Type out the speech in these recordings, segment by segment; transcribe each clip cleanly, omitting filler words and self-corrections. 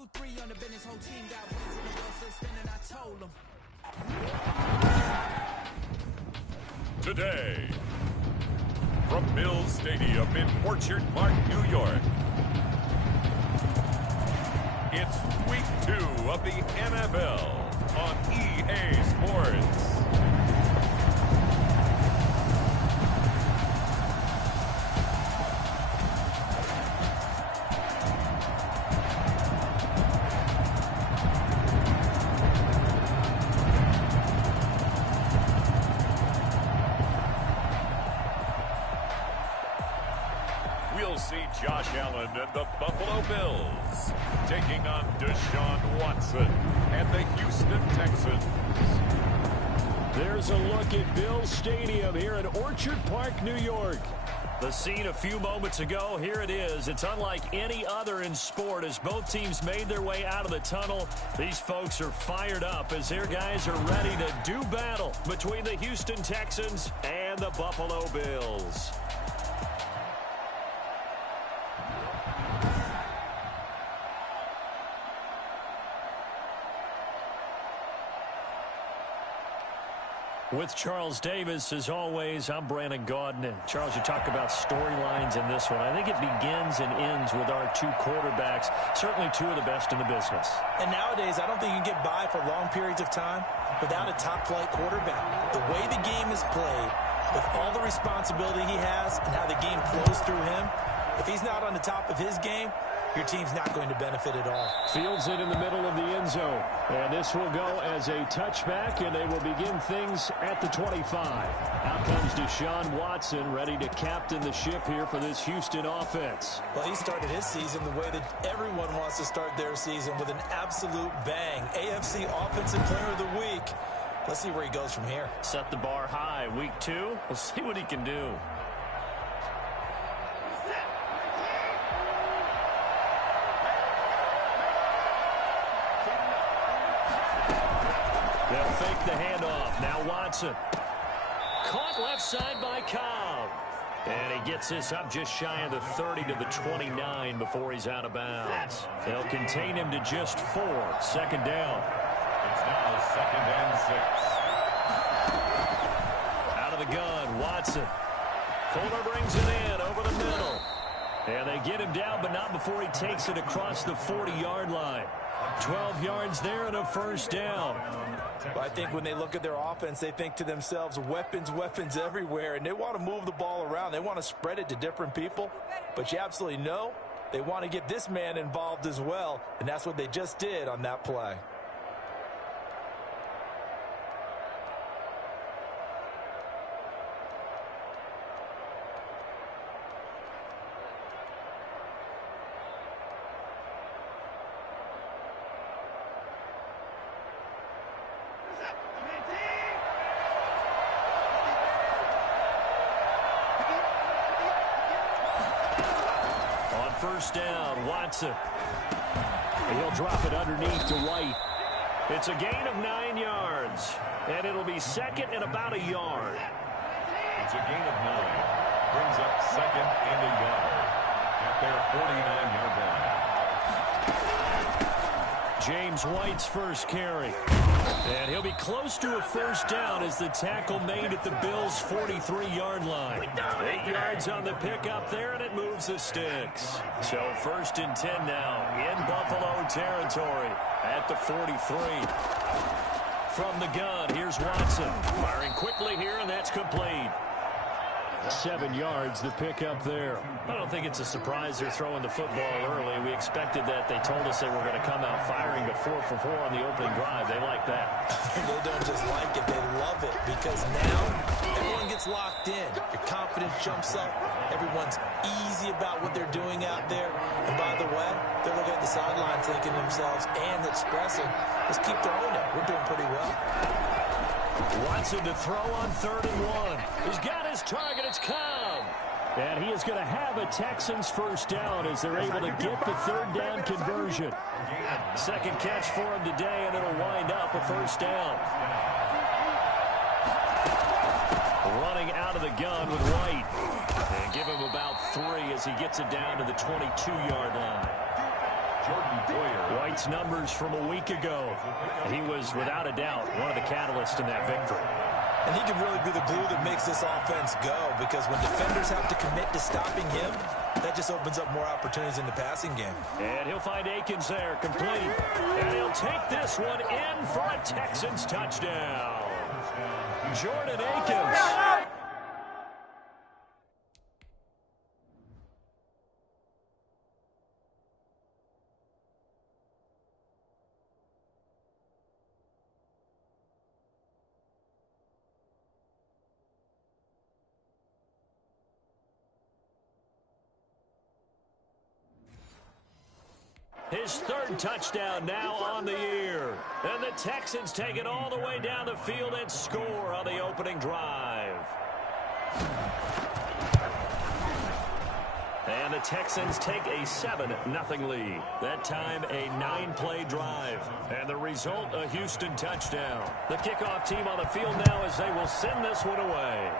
2-3 on the business, whole team got wins in the world still spinning, I told them. Today, from Mills Stadium in Orchard Park, New York, it's Week 2 of the NFL on EA Sports. We'll see Josh Allen and the Buffalo Bills taking on Deshaun Watson and the Houston Texans. There's a look at Bills Stadium here in Orchard Park, New York. The scene a few moments ago, here it is. It's unlike any other in sport as both teams made their way out of the tunnel. These folks are fired up as their guys are ready to do battle between the Houston Texans and the Buffalo Bills. With Charles Davis, as always, I'm Brandon Gaudin. Charles, you talk about storylines in this one. I think it begins and ends with our two quarterbacks, certainly two of the best in the business. And nowadays, I don't think you can get by for long periods of time without a top-flight quarterback. The way the game is played, with all the responsibility he has and how the game flows through him, if he's not on the top of his game, your team's not going to benefit at all. Fields it in the middle of the end zone. And this will go as a touchback, and they will begin things at the 25. Out comes Deshaun Watson, ready to captain the ship here for this Houston offense. Well, he started his season the way that everyone wants to start their season, with an absolute bang. AFC Offensive Player of the Week. Let's see where he goes from here. Set the bar high. Week 2, we'll see what he can do. They'll fake the handoff. Now Watson. Caught left side by Cobb. And he gets this up just shy of the 30 to the 29 before he's out of bounds. They'll contain him to just 4. Second down. It's now 2nd and 6. Out of the gun, Watson. Fuller brings it in over the middle. And they get him down, but not before he takes it across the 40-yard line. 12 yards there and a first down. Well, I think when they look at their offense, they think to themselves, weapons, weapons everywhere, and they want to move the ball around. They want to spread it to different people, but you absolutely know they want to get this man involved as well, and that's what they just did on that play. First down, Watson. And he'll drop it underneath to White. It's a gain of 9 yards, and it'll be second and about a yard. It's a gain of 9. Brings up second and a yard at their 49-yard line. James White's first carry. And he'll be close to a first down as the tackle made at the Bills' 43-yard line. 8 yards on the pickup there, and it moves the sticks. So 1st and 10 now in Buffalo territory at the 43. From the gun, here's Watson. Firing quickly here, and that's complete. 7 yards, the pickup there. I don't think it's a surprise they're throwing the football early. We expected that. They told us they were going to come out firing to 4 for 4 on the opening drive. They like that. They don't just like it, they love it, because now everyone gets locked in. Your confidence jumps up. Everyone's easy about what they're doing out there. And by the way, they're looking at the sideline thinking to themselves and expressing, let's keep throwing it. We're doing pretty well. Watson to throw on 3rd and 1. He's got his target. It's Cobb. And he is going to have a Texans first down as they're able to get the 3rd down conversion. Second catch for him today, and it'll wind up a first down. Running out of the gun with White. And give him about 3 as he gets it down to the 22-yard line. White's numbers from a week ago. He was, without a doubt, one of the catalysts in that victory. And he can really be the glue that makes this offense go, because when defenders have to commit to stopping him, that just opens up more opportunities in the passing game. And he'll find Akins there, complete. And he'll take this one in for a Texans touchdown. Jordan Akins. His third touchdown now on the year. And the Texans take it all the way down the field and score on the opening drive. And the Texans take a 7-0 lead. That time a 9-play drive. And the result, a Houston touchdown. The kickoff team on the field now as they will send this one away.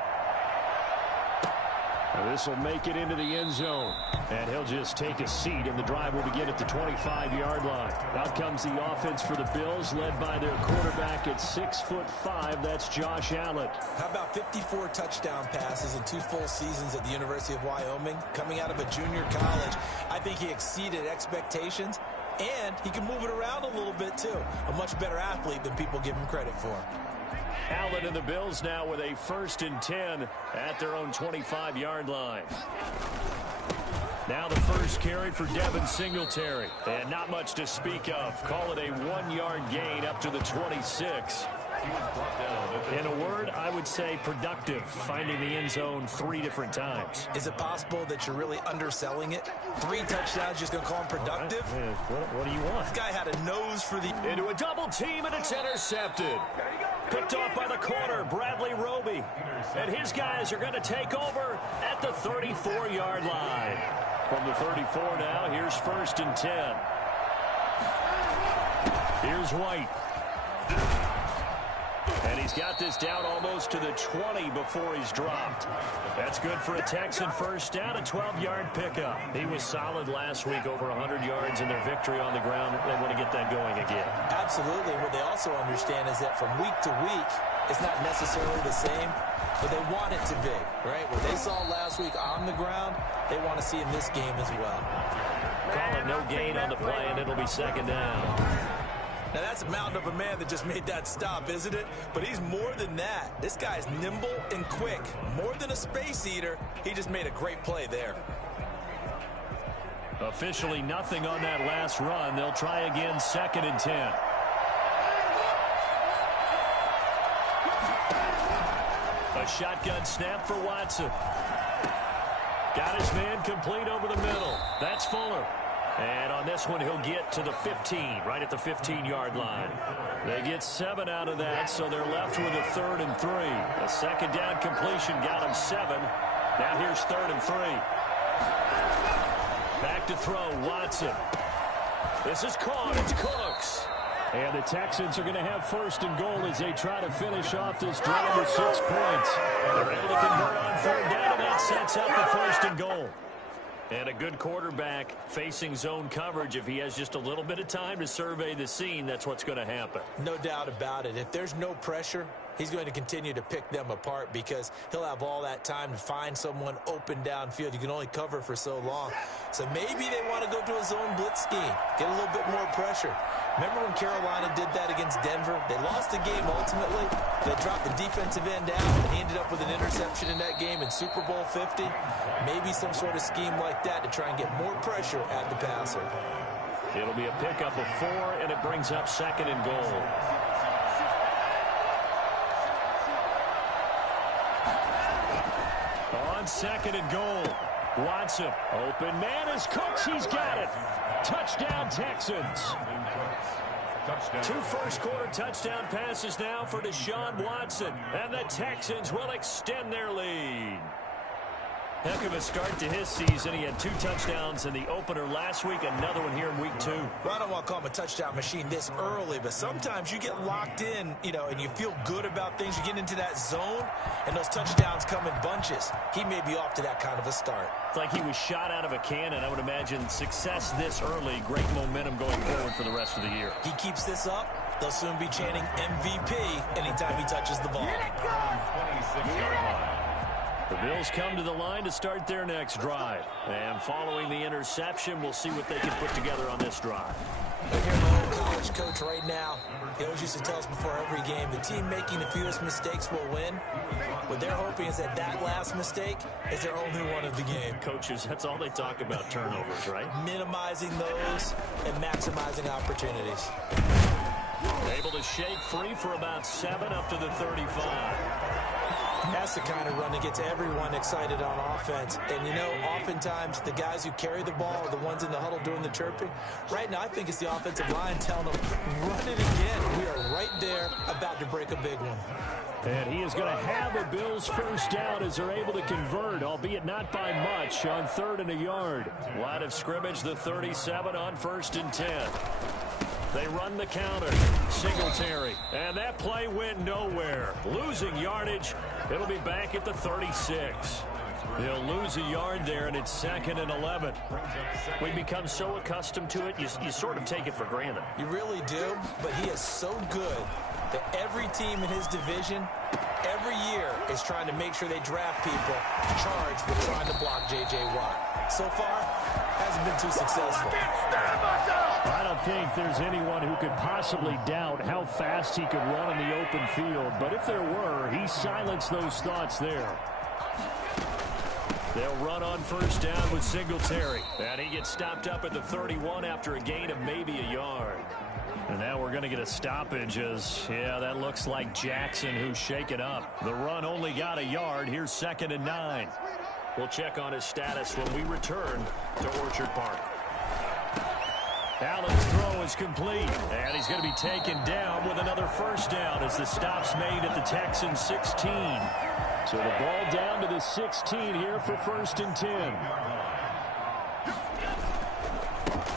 This will make it into the end zone. And he'll just take a seat, and the drive will begin at the 25-yard line. Out comes the offense for the Bills, led by their quarterback at 6'5". That's Josh Allen. How about 54 touchdown passes in 2 full seasons at the University of Wyoming? Coming out of a junior college, I think he exceeded expectations, and he can move it around a little bit, too. A much better athlete than people give him credit for. Allen and the Bills now with a 1st and 10 at their own 25-yard line. Now the first carry for Devin Singletary. And not much to speak of. Call it a 1-yard gain up to the 26. In a word, I would say productive, finding the end zone 3 different times. Is it possible that you're really underselling it? 3 touchdowns, just going to call him productive? What do you want? This guy had a nose for the... Into a double team, and it's intercepted. Picked off by the corner, Bradley Roby. And his guys are going to take over at the 34-yard line. From the 34 now, here's 1st and 10. Here's White. And he's got this down almost to the 20 before he's dropped. That's good for a Texan first down, a 12-yard pickup. He was solid last week, over 100 yards in their victory on the ground. They want to get that going again. Absolutely. What they also understand is that from week to week, it's not necessarily the same, but they want it to be, right? What they saw last week on the ground, they want to see in this game as well. Call it no gain on the play, and it'll be 2nd down. Now, that's a mountain of a man that just made that stop, isn't it? But he's more than that. This guy's nimble and quick. More than a space eater, he just made a great play there. Officially nothing on that last run. They'll try again, 2nd and 10. A shotgun snap for Watson. Got his man complete over the middle. That's Fuller. And on this one, he'll get to the 15, right at the 15-yard line. They get 7 out of that, so they're left with a 3rd and 3. A 2nd down completion got him 7. Now here's 3rd and 3. Back to throw, Watson. This is caught. It's Cooks. And the Texans are going to have 1st and goal as they try to finish off this drive with 6 points. They're able to convert on 3rd down, and that sets up the 1st and goal. And a good quarterback facing zone coverage. If he has just a little bit of time to survey the scene, that's what's going to happen. No doubt about it. If there's no pressure, he's going to continue to pick them apart because he'll have all that time to find someone open downfield. You can only cover for so long. So maybe they want to go to a zone blitz scheme, get a little bit more pressure. Remember when Carolina did that against Denver? They lost the game ultimately. They dropped the defensive end out, and he ended up with an interception in that game in Super Bowl 50. Maybe some sort of scheme like that to try and get more pressure at the passer. It'll be a pickup of 4, and it brings up 2nd and goal. On 2nd and goal, Watson. Open man is Cooks. He's got it. Touchdown, Texans. 2 first-quarter touchdown passes now for Deshaun Watson. And the Texans will extend their lead. Heck of a start to his season. He had 2 touchdowns in the opener last week, another one here in week 2. Well, I don't want to call him a touchdown machine this early, but sometimes you get locked in, and you feel good about things. You get into that zone, and those touchdowns come in bunches. He may be off to that kind of a start. It's like he was shot out of a cannon. I would imagine success this early, great momentum going forward for the rest of the year. He keeps this up, they'll soon be chanting MVP anytime he touches the ball. 26-yard line. The Bills come to the line to start their next drive. And following the interception, we'll see what they can put together on this drive. I hear my old college coach right now. He always used to tell us before every game, the team making the fewest mistakes will win. What they're hoping is that last mistake is their only one of the game. Coaches, that's all they talk about, turnovers, right? Minimizing those and maximizing opportunities. Able to shake free for about 7 up to the 35. That's the kind of run that gets everyone excited on offense. And, oftentimes the guys who carry the ball are the ones in the huddle doing the chirping. Right now, I think it's the offensive line telling them, run it again. We are right there about to break a big one. And he is going to have a Bills first down as they're able to convert, albeit not by much, on 3rd and a yard. Line of scrimmage, the 37 on 1st and 10. They run the counter. Singletary. And that play went nowhere. Losing yardage. It'll be back at the 36. They'll lose a yard there, and it's 2nd and 11. We become so accustomed to it, you sort of take it for granted. You really do, but he is so good that every team in his division, every year, is trying to make sure they draft people charged with trying to block J.J. Watt. So far, hasn't been too successful. I don't think there's anyone who could possibly doubt how fast he could run in the open field. But if there were, he silenced those thoughts there. They'll run on first down with Singletary. And he gets stopped up at the 31 after a gain of maybe a yard. And now we're going to get a stoppage as, that looks like Jackson who's shaken up. The run only got a yard. Here's 2nd and 9. We'll check on his status when we return to Orchard Park. Allen's throw is complete, and he's going to be taken down with another first down as the stop's made at the Texans 16. So the ball down to the 16 here for 1st and 10.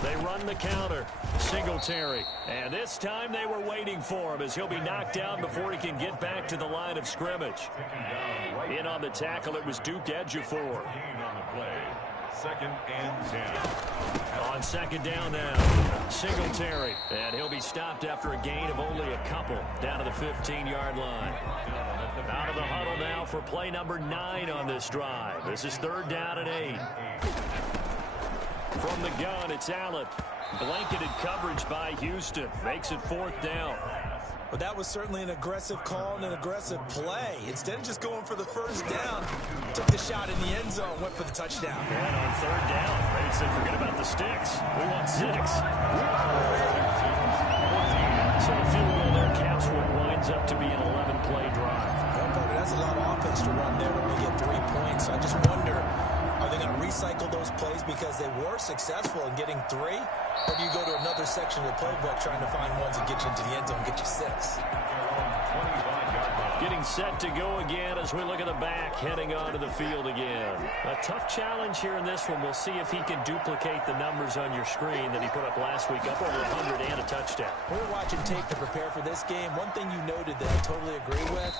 They run the counter. Singletary. And this time they were waiting for him as he'll be knocked down before he can get back to the line of scrimmage. In on the tackle, it was Duke Ejiofor. 2nd and 10. On 2nd down now, Singletary. And he'll be stopped after a gain of only a couple down to the 15-yard line. Out of the huddle now for play number 9 on this drive. This is 3rd down and 8. From the gun, it's Allen. Blanketed coverage by Houston. Makes it 4th down. Well, that was certainly an aggressive call and an aggressive play. Instead of just going for the first down, took the shot in the end zone, went for the touchdown. And on 3rd down, Brady said, forget about the sticks. We want 6. So the field goal there caps what winds up to be an 11-play drive. That's a lot of offense to run there when we get 3 points. I just wonder, are they going to recycle those plays because they were successful in getting 3? Or do you go to another section of the playbook trying to find ones that get you into the end zone and get you 6? Getting set to go again as we look at the back, heading onto the field again. A tough challenge here in this one. We'll see if he can duplicate the numbers on your screen that he put up last week, up over 100 and a touchdown. We're watching tape to prepare for this game. One thing you noted that I totally agree with,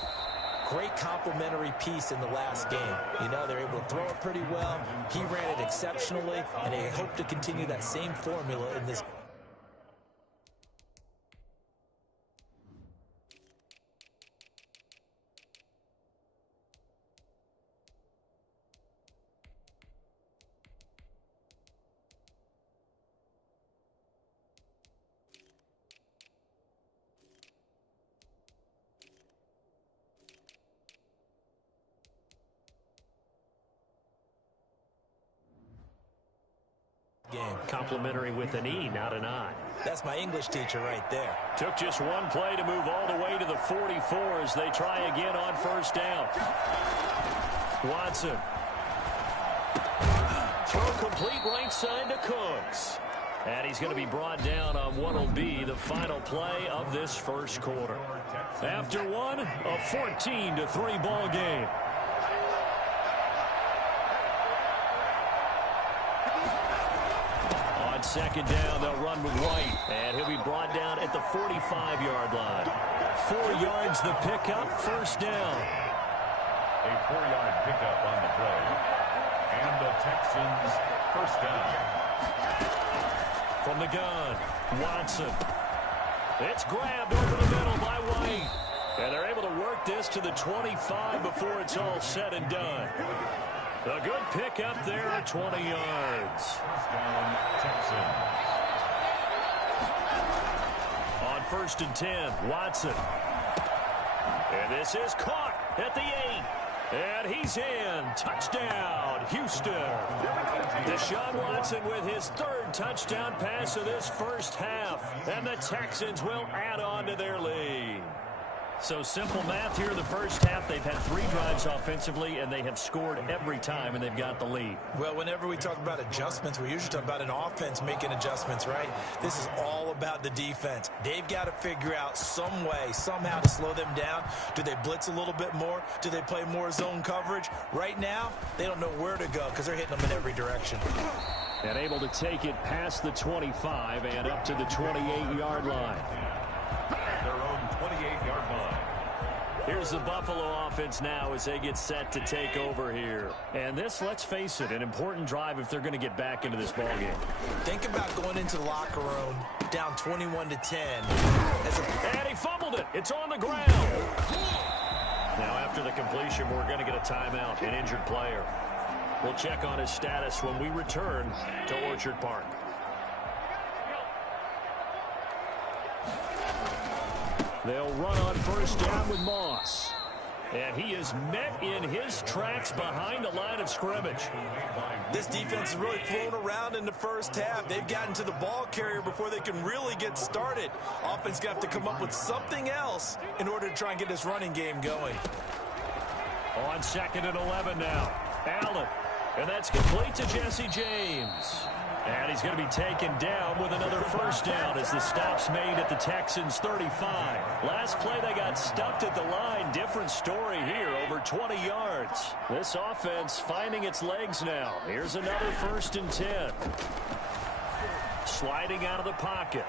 great complimentary piece in the last game. They're able to throw it pretty well. He ran it exceptionally, and they hope to continue that same formula in this. Game. Complimentary with an E, not an I. That's my English teacher right there. Took just one play to move all the way to the 44 as they try again on first down. Watson. Throw complete right side to Cooks. And he's going to be brought down on what will be the final play of this first quarter. After one, a 14-3 ball game. second down. They'll run with White, and he'll be brought down at the 45-yard line. 4 yards the pickup, first down. A 4-yard pickup on the play. And the Texans first down. From the gun, Watson. It's grabbed over the middle by White. And they're able to work this to the 25 before it's all said and done. A good pickup there at 20 yards. First down, Texans. On 1st and 10, Watson. And this is caught at the 8. And he's in. Touchdown, Houston. Deshaun Watson with his 3rd touchdown pass of this first half. And the Texans will add on to their lead. So simple math here in the first half. They've had 3 drives offensively, and they have scored every time, and they've got the lead. Well, whenever we talk about adjustments, we usually talk about an offense making adjustments, right? This is all about the defense. They've got to figure out some way, somehow to slow them down. Do they blitz a little bit more? Do they play more zone coverage? Right now, they don't know where to go because they're hitting them in every direction. And able to take it past the 25 and up to the 28-yard line. Their own 28-yard line. Here's the Buffalo offense now as they get set to take over here. And this, let's face it, an important drive if they're going to get back into this ballgame. Think about going into the locker room down 21-10. And he fumbled it. It's on the ground. Now, after the completion, we're going to get a timeout, an injured player. We'll check on his status when we return to Orchard Park. They'll run on first down with Moss. And he is met in his tracks behind the line of scrimmage. This defense is really flown around in the first half. They've gotten to the ball carrier before they can really get started. Offense going to have to come up with something else in order to try and get this running game going. On 2nd and 11 now. Allen. And that's complete to Jesse James. And he's going to be taken down with another first down as the stop's made at the Texans' 35. Last play, they got stuffed at the line. Different story here, over 20 yards. This offense finding its legs now. Here's another 1st and 10. Sliding out of the pocket.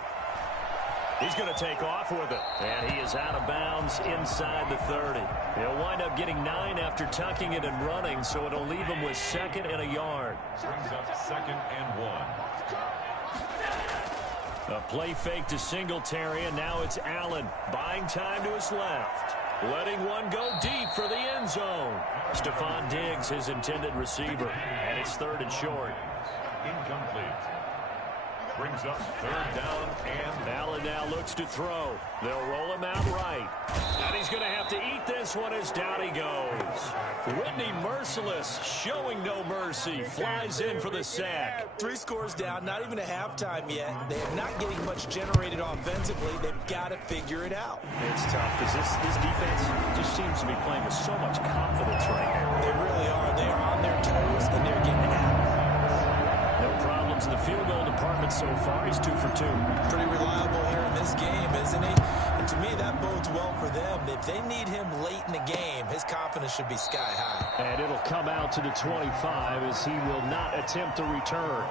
He's going to take off with it. And he is out of bounds inside the 30. He'll wind up getting 9 after tucking it and running, so it'll leave him with 2nd and a yard. Brings up 2nd and 1. A play fake to Singletary, and now it's Allen buying time to his left. Letting one go deep for the end zone. Stephon Diggs, his intended receiver. And it's 3rd and short. Incomplete. Brings up 3rd down, and Allen now looks to throw. They'll roll him out right. And he's going to have to eat this one as down he goes. Whitney Merciless, showing no mercy, flies in for the sack. 3 scores down, not even a halftime yet. They are not getting much generated offensively. They've got to figure it out. It's tough because this defense just seems to be playing with so much confidence right now. They really are. They are on their toes, and they're getting at it. No problems in the field goal department so far. He's 2 for 2. Pretty reliable here in this game, isn't he? And to me, that bodes well for them. If they need him late in the game, his confidence should be sky high. And it'll come out to the 25 as he will not attempt to return.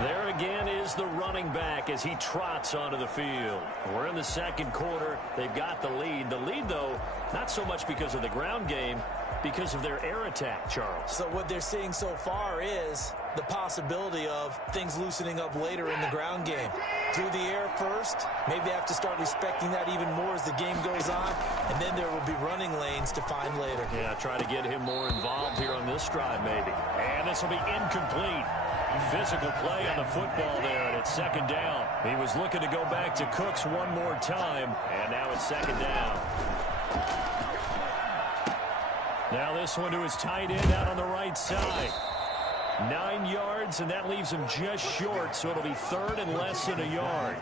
There again is the running back as he trots onto the field. We're in the 2nd quarter. They've got the lead. The lead, though, not so much because of the ground game, because of their air attack, Charles. So what they're seeing so far is the possibility of things loosening up later in the ground game. Through the air first, maybe they have to start respecting that even more as the game goes on, and then there will be running lanes to find later. Yeah, try to get him more involved here on this drive maybe. And this will be incomplete. Physical play on the football there, and it's 2nd down. He was looking to go back to Cooks one more time, and now it's 2nd down. Now this one to his tight end out on the right side. 9 yards, and that leaves him just short, so it'll be 3rd and less than a yard.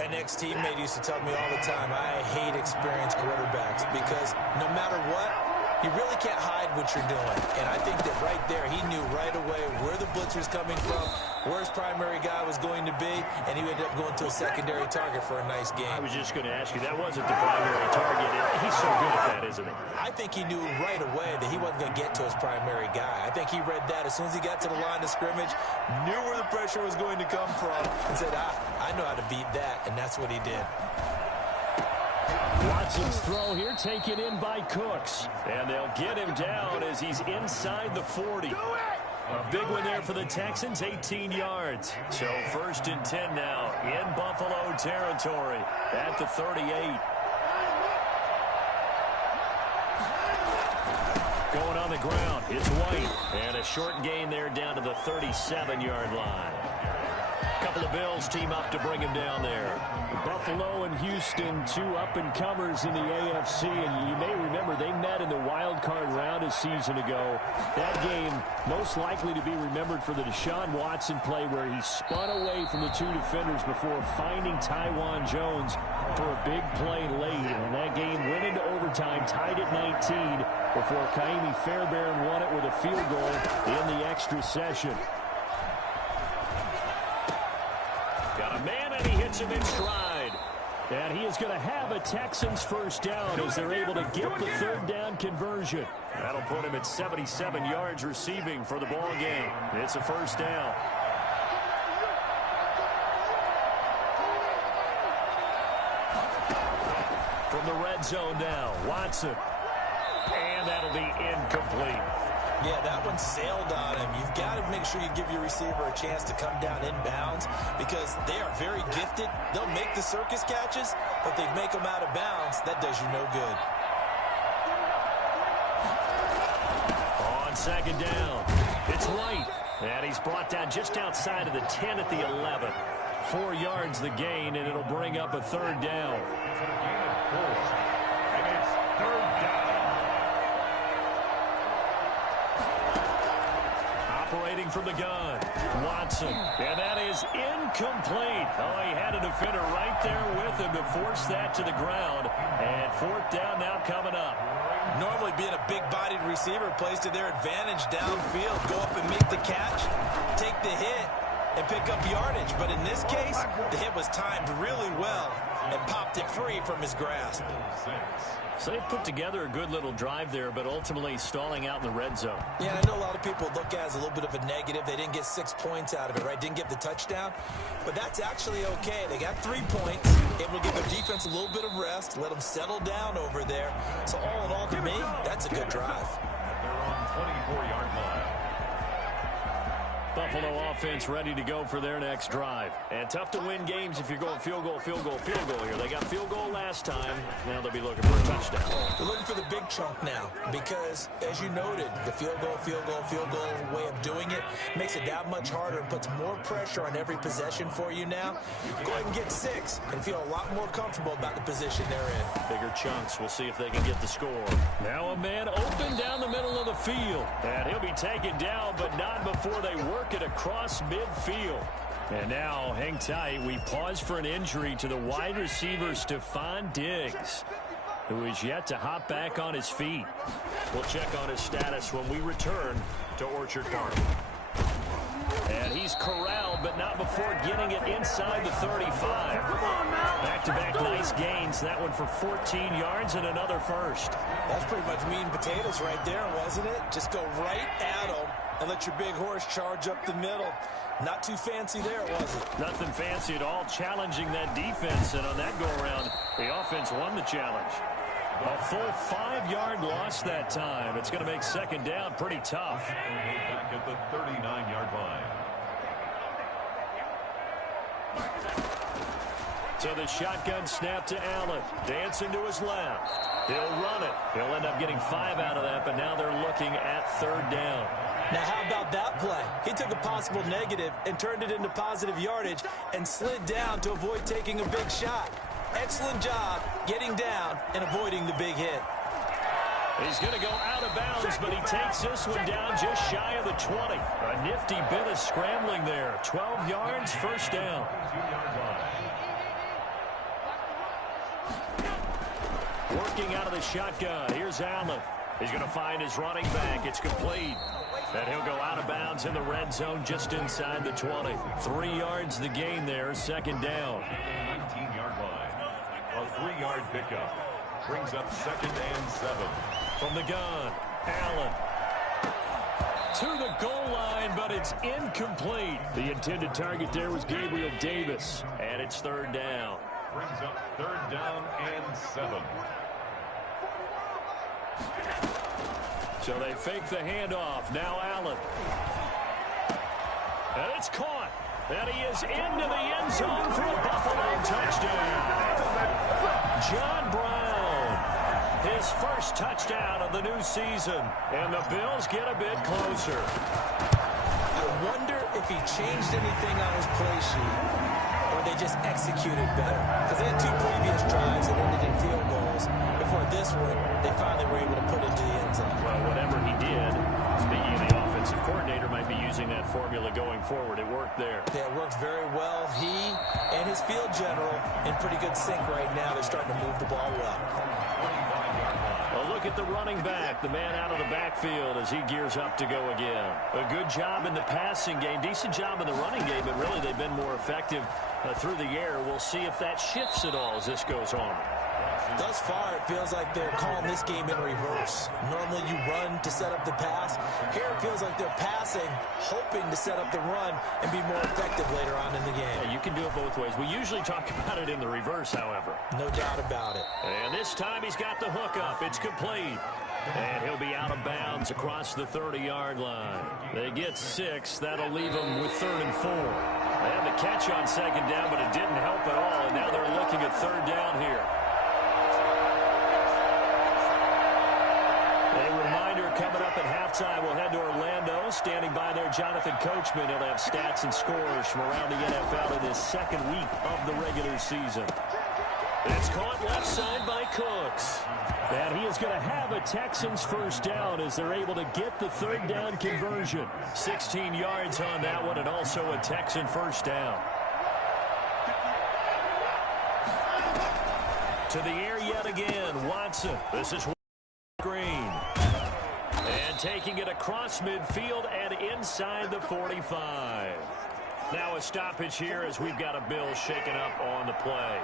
An ex-teammate used to tell me all the time, I hate experienced quarterbacks because no matter what, You really can't hide what you're doing. And I think that right there, he knew right away where the blitz was coming from, where his primary guy was going to be, and he ended up going to a secondary target for a nice game. I was just going to ask you, that wasn't the primary target. He's so good at that, isn't he? I think he knew right away that he wasn't going to get to his primary guy. I think he read that as soon as he got to the line of scrimmage, knew where the pressure was going to come from, and said, I know how to beat that, and that's what he did. Watson's throw here taken in by Cooks. And they'll get him down as he's inside the 40. A big one there for the Texans, 18 yards. So 1st and 10 now in Buffalo territory at the 38. Going on the ground, it's White. And a short gain there down to the 37-yard line. A couple of Bills team up to bring him down there. Buffalo and Houston, 2 up-and-comers in the AFC, and you may remember they met in the wild card round a season ago. That game most likely to be remembered for the Deshaun Watson play where he spun away from the 2 defenders before finding Tywan Jones for a big play late. And that game went into overtime, tied at 19, before Kaimi Fairbairn won it with a field goal in the extra session. Got a man, and he hits him in stride. And he is going to have a Texans first down as they're able to get the 3rd down conversion. That'll put him at 77 yards receiving for the ball game. It's a first down. From the red zone now, Watson. And that'll be incomplete. Yeah, that one sailed on him. You've got to make sure you give your receiver a chance to come down inbounds because they are very gifted. They'll make the circus catches, but they make them out of bounds. That does you no good. On 2nd down, it's White. And he's brought down just outside of the 10 at the 11. 4 yards the gain, and it'll bring up a 3rd down. And it's 3rd down. Operating from the gun, Watson, and that is incomplete. Oh, he had a defender right there with him to force that to the ground, and 4th down now coming up. Normally being a big-bodied receiver plays to their advantage downfield. Go up and make the catch, take the hit, and pick up yardage. But in this case, the hit was timed really well and popped it free from his grasp. So they put together a good little drive there, but ultimately stalling out in the red zone. Yeah, I know a lot of people look at it as a little bit of a negative. They didn't get 6 points out of it, right? Didn't get the touchdown. But that's actually okay. They got 3 points, able to give their defense a little bit of rest, let them settle down over there. So all in all, to me, that's a good drive. They're on 24-yard line. Buffalo offense ready to go for their next drive. And tough to win games if you're going field goal, field goal, field goal here. They got field goal last time. Now they'll be looking for a touchdown. They're looking for the big chunk now because, as you noted, the field goal way of doing it makes it that much harder and puts more pressure on every possession for you now. Go ahead and get 6 and feel a lot more comfortable about the position they're in. Bigger chunks. We'll see if they can get the score. Now a man open down the middle of the field. And he'll be taken down, but not before they work it across midfield. And now, hang tight, we pause for an injury to the wide receiver Stephon Diggs, who is yet to hop back on his feet. We'll check on his status when we return to Orchard Park. And he's corralled, but not before getting it inside the 35. Back-to-back nice gains. That one for 14 yards and another first. That's pretty much meat and potatoes right there, wasn't it? Just go right at them and let your big horse charge up the middle. Not too fancy there, was it? Nothing fancy at all, challenging that defense. And on that go-around, the offense won the challenge. A full 5-yard loss that time. It's going to make 2nd down pretty tough. Back at the 39-yard line. So the shotgun snap to Allen. Dancing to his left. He'll run it. He'll end up getting 5 out of that, but now they're looking at 3rd down. Now, how about that play? He took a possible negative and turned it into positive yardage and slid down to avoid taking a big shot. Excellent job getting down and avoiding the big hit. He's going to go out of bounds, but he takes this one down just shy of the 20. A nifty bit of scrambling there. 12 yards, first down. Working out of the shotgun. Here's Allen. He's going to find his running back. It's complete. And he'll go out of bounds in the red zone just inside the 20. 3 yards the gain there, second down. 19-yard line. A 3-yard pickup. Brings up 2nd and 7. From the gun, Allen. To the goal line, but it's incomplete. The intended target there was Gabriel Davis. And it's 3rd down. Brings up 3rd down and 7. So they fake the handoff. Now Allen. And it's caught. And he is into the end zone for a Buffalo touchdown. John Brown, his first touchdown of the new season. And the Bills get a bit closer. I wonder if he changed anything on his play sheet or they just executed better. Because they had 2 previous drives that ended in field goals. Before this one, they finally were able to put it into the end zone. Well, whatever he did, speaking of the offensive coordinator, might be using that formula going forward. It worked there. Yeah, it worked very well. He and his field general in pretty good sync right now. They're starting to move the ball well. A look at the running back, the man out of the backfield as he gears up to go again. A good job in the passing game, decent job in the running game, but really they've been more effective through the air. We'll see if that shifts at all as this goes on. Thus far, it feels like they're calling this game in reverse. Normally you run to set up the pass. Here it feels like they're passing, hoping to set up the run and be more effective later on in the game. Yeah, you can do it both ways. We usually talk about it in the reverse, however. No doubt about it. And this time he's got the hook up. It's complete. And he'll be out of bounds across the 30-yard line. They get 6. That'll leave them with 3rd and 4. They had the catch on 2nd down, but it didn't help at all. And now they're looking at 3rd down here. A reminder coming up at halftime, we'll head to Orlando. Standing by there, Jonathan Coachman. He'll have stats and scores from around the NFL in his 2nd week of the regular season. It's caught left side by Cooks. And he is going to have a Texans first down as they're able to get the 3rd down conversion. 16 yards on that one and also a Texan first down. To the air yet again, Watson. This is Green. And taking it across midfield and inside the 45. Now a stoppage here as we've got a Bill shaken up on the play.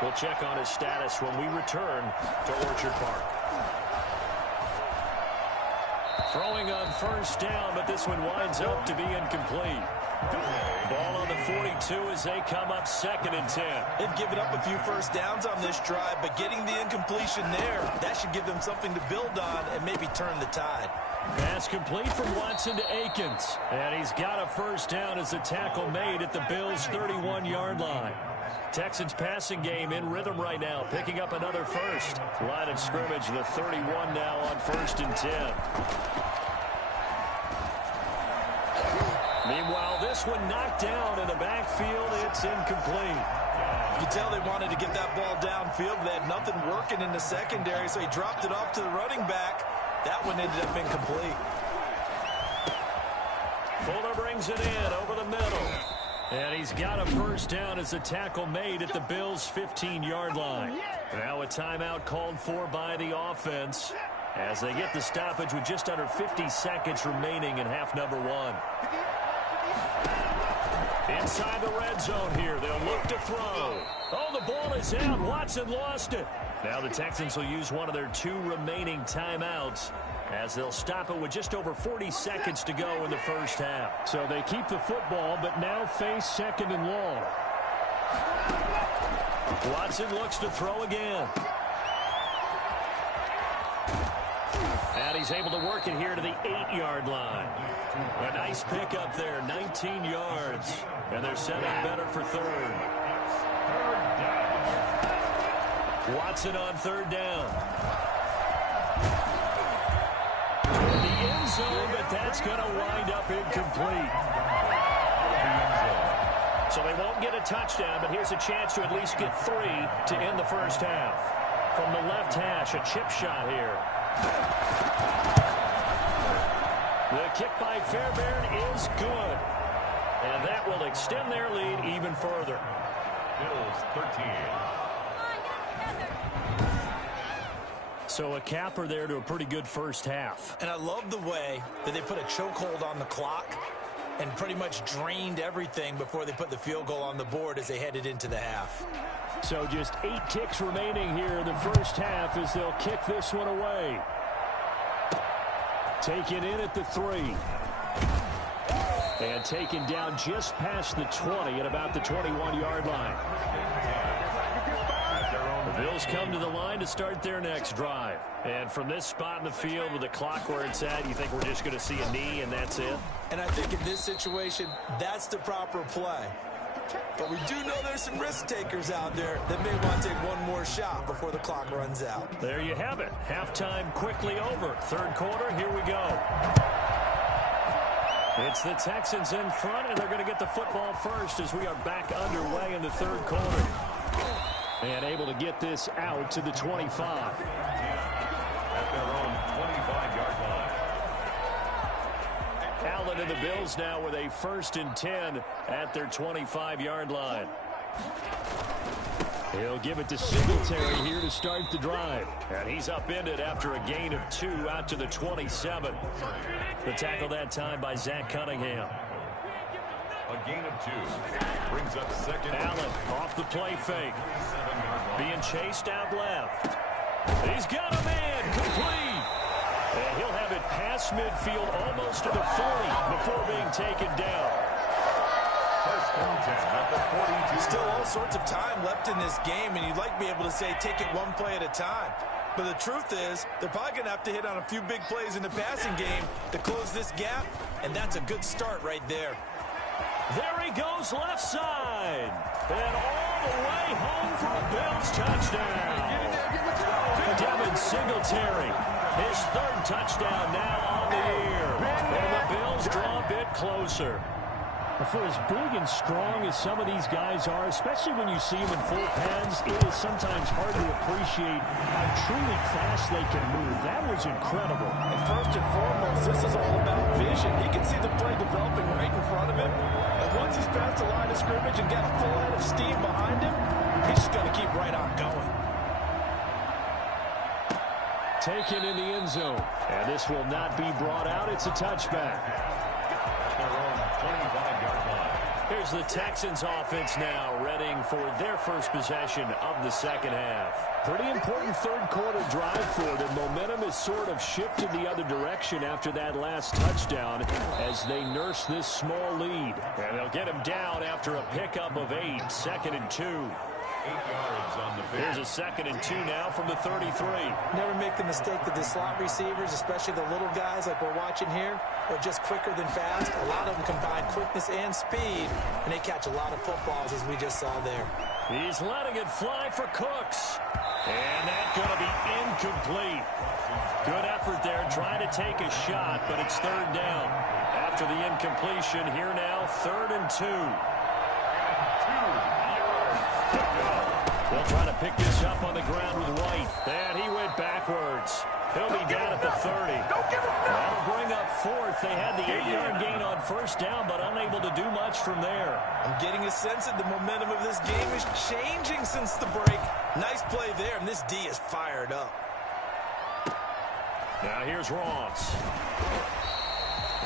We'll check on his status when we return to Orchard Park. Throwing on first down, but this one winds up to be incomplete. Ball on the 42 as they come up 2nd and 10. They've given up a few first downs on this drive, but getting the incompletion there, that should give them something to build on and maybe turn the tide. Pass complete from Watson to Akins. And he's got a first down as the tackle made at the Bills' 31-yard line. Texans passing game in rhythm right now, picking up another first. Line of scrimmage, the 31 now on 1st and 10. Meanwhile, this one knocked down in the backfield. It's incomplete. You can tell they wanted to get that ball downfield. They had nothing working in the secondary, so he dropped it off to the running back. That one ended up incomplete. Fuller brings it in over the middle. And he's got a first down as the tackle made at the Bills' 15-yard line. Now a timeout called for by the offense as they get the stoppage with just under 50 seconds remaining in half number 1. Inside the red zone here. They'll look to throw. Oh, the ball is out. Watson lost it. Now the Texans will use one of their 2 remaining timeouts as they'll stop it with just over 40 seconds to go in the first half. So they keep the football, but now face 2nd and long. Watson looks to throw again. And he's able to work it here to the 8-yard line. A nice pickup there, 19 yards. And they're set up better for 3rd. Watson on 3rd down. The end zone, but that's going to wind up incomplete. So they won't get a touchdown, but here's a chance to at least get 3 to end the first half. From the left hash, a chip shot here. The kick by Fairbairn is good. And that will extend their lead even further. Bills 13. So a capper there to a pretty good first half. And I love the way that they put a chokehold on the clock and pretty much drained everything before they put the field goal on the board as they headed into the half. So just 8 ticks remaining here in the first half as they'll kick this one away. Taken in at the 3. And taken down just past the 20 at about the 21-yard line. The Bills come to the line to start their next drive. And from this spot in the field with the clock where it's at, you think we're just going to see a knee and that's it? And I think in this situation, that's the proper play. But we do know there's some risk takers out there that may want to take one more shot before the clock runs out. There you have it. Halftime quickly over. Third quarter, here we go. It's the Texans in front, and they're going to get the football first as we are back underway in the third quarter. And able to get this out to the 25. At their own 25-yard line. Allen and the Bills now with a 1st and 10 at their 25-yard line. He'll give it to Singletary here to start the drive. And he's upended after a gain of 2 out to the 27. The tackle that time by Zach Cunningham. A gain of 2 brings up second. Allen off the play fake. Being chased out left. He's got a man complete. And he'll have it past midfield almost to the 40 before being taken down. First contact at the 42. Still all sorts of time left in this game, and you'd like to be able to say take it one play at a time. But the truth is, they're probably going to have to hit on a few big plays in the passing game to close this gap, and that's a good start right there. There he goes left side. And all the way home for a Bills touchdown. Devin Singletary, his 3rd touchdown now on the year. And the Bills draw a bit closer. For as big and strong as some of these guys are, especially when you see them in full pads, it is sometimes hard to appreciate how truly fast they can move. That was incredible. And first and foremost, this is all about vision. He can see the play developing right in front of him. And once he's past the line of scrimmage and got a full head of steam behind him, he's just going to keep right on going. Taken in the end zone. And this will not be brought out. It's a touchback. Here's the Texans offense now, readying for their first possession of the second half. Pretty important third quarter drive for them. Momentum has sort of shifted the other direction after that last touchdown as they nurse this small lead. And they'll get him down after a pickup of 8, 2nd and 2. 8 yards on the pitch. Here's a 2nd and 2 now from the 33. Never make the mistake that the slot receivers, especially the little guys like we're watching here, are just quicker than fast. A lot of them combine quickness and speed, and they catch a lot of footballs, as we just saw there. He's letting it fly for Cooks. And that's going to be incomplete. Good effort there, trying to take a shot, but it's 3rd down. After the incompletion, here now, 3rd and 2. They'll try to pick this up on the ground with White. And he went backwards. He'll be down at the 30. That'll bring up 4th. They had the 8-yard gain on 1st down, but unable to do much from there. I'm getting a sense that the momentum of this game is changing since the break. Nice play there, and this D is fired up. Now here's Ross.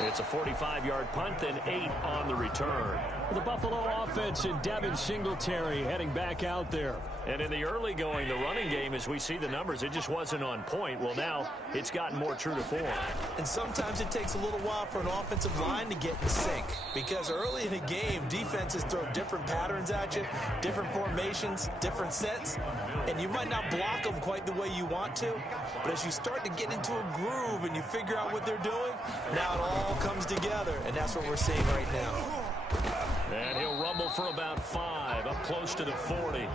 It's a 45-yard punt, then 8 on the return. The Buffalo offense and Devin Singletary heading back out there. And in the early going, the running game, as we see the numbers, it just wasn't on point. Well, now it's gotten more true to form. And sometimes it takes a little while for an offensive line to get in sync. Because early in a game, defenses throw different patterns at you, different formations, different sets. And you might not block them quite the way you want to. But as you start to get into a groove and you figure out what they're doing, now it all comes together. And that's what we're seeing right now. And he'll rumble for about 5, up close to the 40.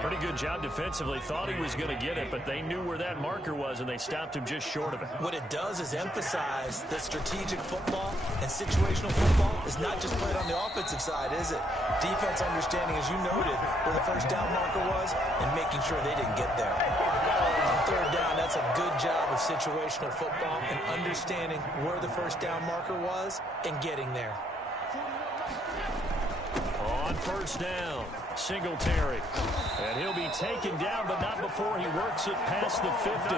Pretty good job defensively. Thought he was going to get it, but they knew where that marker was, and they stopped him just short of it. What it does is emphasize that strategic football and situational football is not just played on the offensive side, is it? Defense understanding, as you noted, where the 1st down marker was and making sure they didn't get there. On 3rd down, that's a good job of situational football and understanding where the 1st down marker was and getting there. On first down, Singletary. And he'll be taken down, but not before he works it past the 50.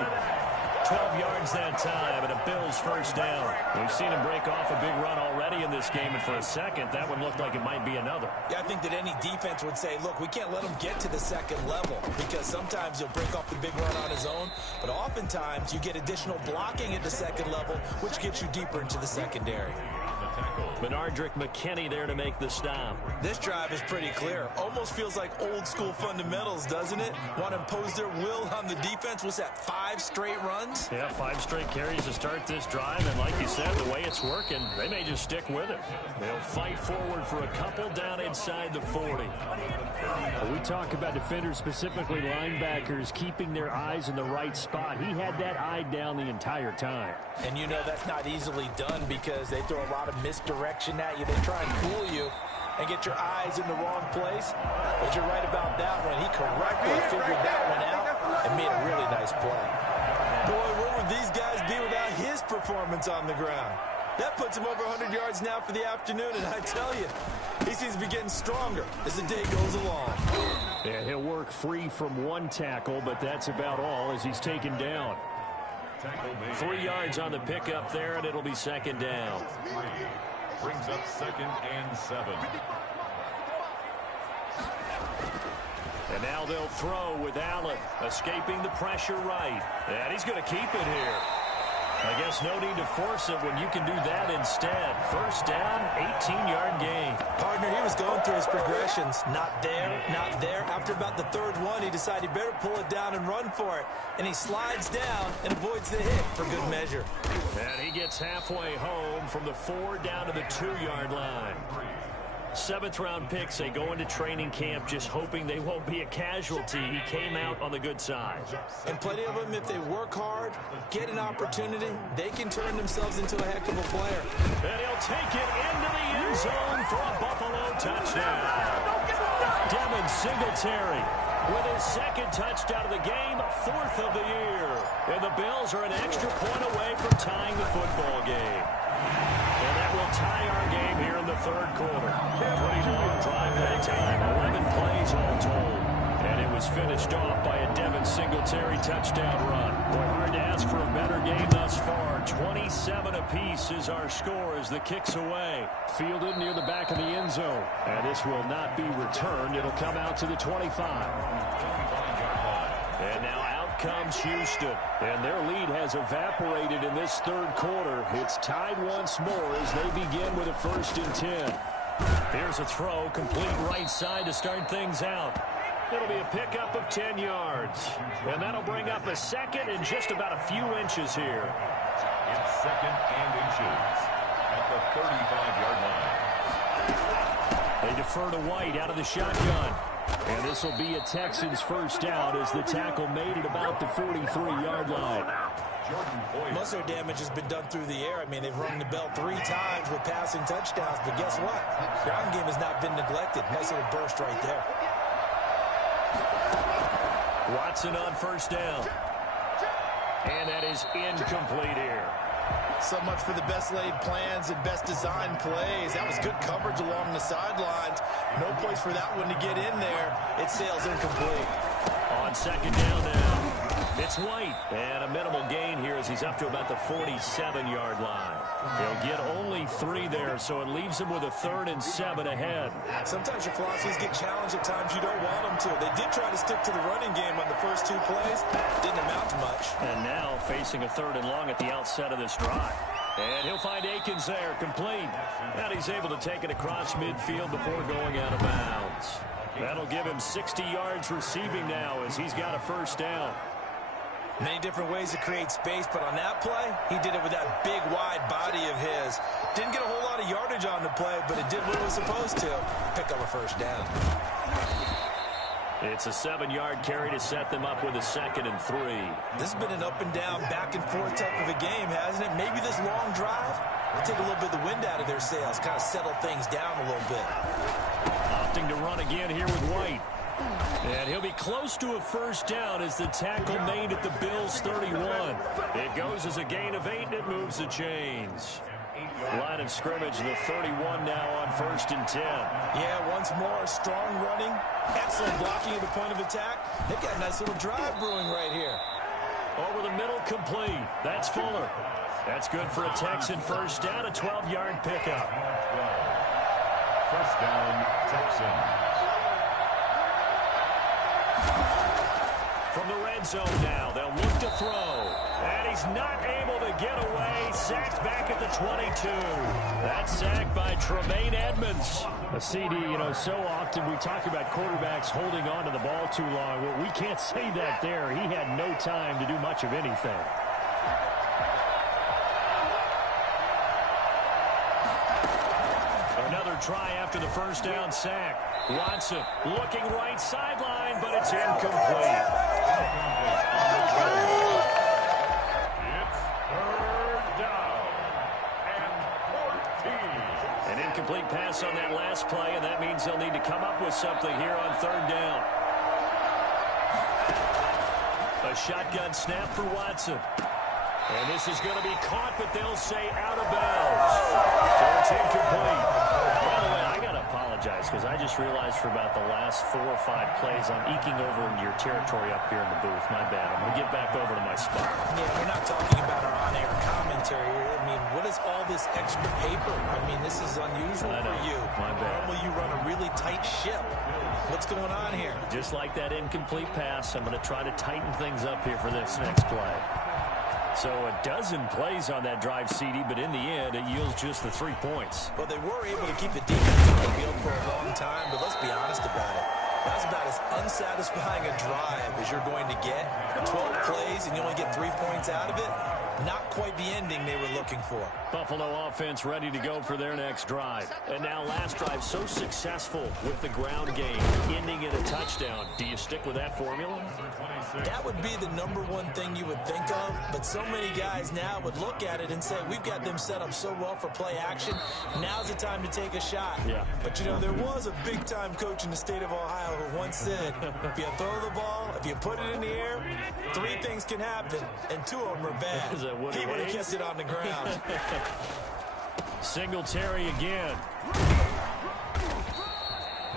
12 yards that time, and a Bills first down. We've seen him break off a big run already in this game, and for a second, that one looked like it might be another. Yeah, I think that any defense would say, look, we can't let him get to the second level, because sometimes he'll break off the big run on his own, but oftentimes you get additional blocking at the second level, which gets you deeper into the secondary. Benardrick McKinney there to make the stop. This drive is pretty clear. Almost feels like old school fundamentals, doesn't it? Want to impose their will on the defense. Was that 5 straight runs? Yeah, 5 straight carries to start this drive, and like you said, the way it's working, they may just stick with it. They'll fight forward for a couple down inside the 40. We talk about defenders, specifically linebackers, keeping their eyes in the right spot. He had that eye down the entire time. And you know that's not easily done because they throw a lot of misdirection at you. They try and fool you and get your eyes in the wrong place. But you're right about that one. He correctly figured that one out and made a really nice play. Boy, where would these guys be without his performance on the ground? That puts him over 100 yards now for the afternoon, and I tell you, he seems to be getting stronger as the day goes along. Yeah, he'll work free from one tackle, but that's about all as he's taken down. 3 yards on the pickup there, and it'll be second down. Brings up 2nd and 7. And now they'll throw with Allen, escaping the pressure right. And he's going to keep it here. I guess no need to force it when you can do that instead. First down, 18-yard gain. Partner, he was going through his progressions. Not there, not there. After about the 3rd one, he decided he better pull it down and run for it. And he slides down and avoids the hit for good measure. And he gets halfway home from the 4 down to the 2-yard line. 7th-round picks, they go into training camp just hoping they won't be a casualty. He came out on the good side. And plenty of them, if they work hard, get an opportunity, they can turn themselves into a heck of a player. And he'll take it into the end zone for a Buffalo touchdown. Devin Singletary with his 2nd touchdown of the game, 4th of the year. And the Bills are an extra point away from tying the football game. And that will tie our game here in the 3rd quarter. Pretty long drive that time, 11 plays all told. And it was finished off by a Devin Singletary touchdown run. Boy, hard to ask for a better game thus far. 27 apiece is our score as the kick's away. Fielded near the back of the end zone. And this will not be returned. It'll come out to the 25. And now out comes Houston. And their lead has evaporated in this 3rd quarter. It's tied once more as they begin with a 1st and 10. Here's a throw, complete right side to start things out. It'll be a pickup of 10 yards. And that'll bring up a 2nd and just about a few inches here. It's 2nd and inches at the 35-yard line. They defer to White out of the shotgun. And this will be a Texans first down as the tackle made it about the 43-yard line. Most of their damage has been done through the air. I mean, they've rung the bell 3 times with passing touchdowns, but guess what? Ground game has not been neglected. Nice little burst right there. Watson on first down. And that is incomplete here. So much for the best laid plans and best designed plays. That was good coverage along the sidelines. No place for that one to get in there. It sails incomplete. On second down now, it's White. And a minimal gain here as he's up to about the 47-yard line. He'll get only 3 there, so it leaves him with a 3rd and 7 ahead. Sometimes your philosophies get challenged at times you don't want them to. They did try to stick to the running game on the first 2 plays. Didn't amount to much. And now facing a 3rd and long at the outset of this drive. And he'll find Akins there, complete. And he's able to take it across midfield before going out of bounds. That'll give him 60 yards receiving now as he's got a first down. Many different ways to create space, but on that play, he did it with that big, wide body of his. Didn't get a whole lot of yardage on the play, but it did what it was supposed to. Pick up a first down. It's a 7-yard carry to set them up with a 2nd and 3. This has been an up and down, back and forth type of a game, hasn't it? Maybe this long drive will take a little bit of the wind out of their sails, kind of settle things down a little bit. Opting to run again here with White. And he'll be close to a first down as the tackle made at the Bills' 31. It goes as a gain of 8, and it moves the chains. Line of scrimmage, the 31 now on 1st and 10. Yeah, once more, strong running, excellent blocking at the point of attack. They've got a nice little drive brewing right here. Over the middle, complete. That's Fuller. That's good for a Texan first down, a 12-yard pickup. First down, Texans. From the red zone now, they'll look to throw. And he's not able to get away. Sacked back at the 22. That's sacked by Tremaine Edmonds. A CD, so often we talk about quarterbacks holding on to the ball too long. Well, we can't say that there. He had no time to do much of anything. Another try after the first down sack. Watson looking right sideline, but it's incomplete. It's third down and 14. An incomplete pass on that last play, and that means they'll need to come up with something here on third down. A shotgun snap for Watson. And this is going to be caught, but they'll say out of bounds. So it's incomplete. By the way, I got to apologize because I just realized for about the last 4 or 5 plays I'm eking over into your territory up here in the booth. My bad. I'm going to get back over to my spot. Yeah, we're not talking about our on-air commentary. I mean, what is all this extra paper? I mean, this is unusual for you. My bad. Normally you run a really tight ship. What's going on here? Just like that incomplete pass, I'm going to try to tighten things up here for this next play. So a dozen plays on that drive, CD, but in the end, it yields just the 3 points. Well, they were able to keep the defense on the field for a long time, but let's be honest about it. That's about as unsatisfying a drive as you're going to get. 12 plays and you only get 3 points out of it. Not quite the ending they were looking for. Buffalo offense ready to go for their next drive. And now last drive so successful with the ground game, ending in a touchdown. Do you stick with that formula? That would be the #1 thing you would think of, but so many guys now would look at it and say, we've got them set up so well for play action. Now's the time to take a shot. Yeah. But, there was a big-time coach in the state of Ohio who once said, if you throw the ball, if you put it in the air, 3 things can happen, and 2 of them are bad. He would have kept it on the ground. Singletary again.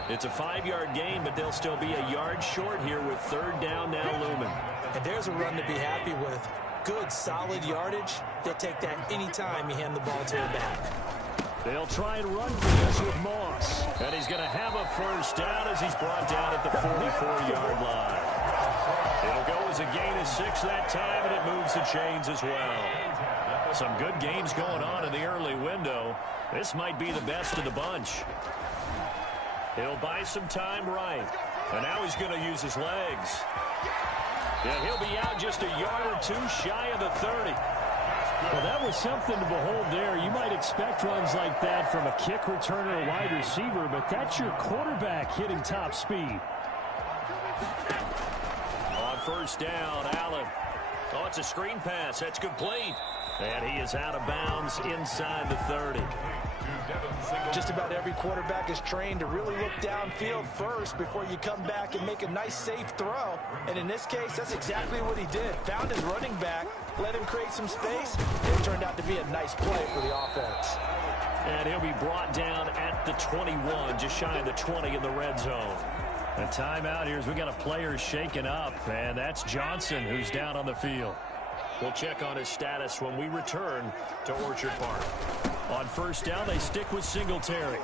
It's a 5-yard gain, but they'll still be a yard short here with third down now looming. And there's a run to be happy with. Good, solid yardage. They'll take that anytime you hand the ball to a back. They'll try and run for this with Moss. And he's going to have a first down as he's brought down at the 44-yard line. It'll go as a gain of 6 that time, and it moves the chains as well. Some good games going on in the early window. This might be the best of the bunch. He'll buy some time right. And now he's going to use his legs. Yeah, he'll be out just a yard or 2 shy of the 30. Well, that was something to behold there. You might expect runs like that from a kick returner or wide receiver, but that's your quarterback hitting top speed. On first down, Allen. Oh, it's a screen pass. That's complete. And he is out of bounds inside the 30. Just about every quarterback is trained to really look downfield first before you come back and make a nice, safe throw. And in this case, that's exactly what he did. Found his running back, let him create some space, and it turned out to be a nice play for the offense. And he'll be brought down at the 21, just shy of the 20 in the red zone. A timeout here as we got a player shaken up, and that's Johnson who's down on the field. We'll check on his status when we return to Orchard Park. On first down, they stick with Singletary.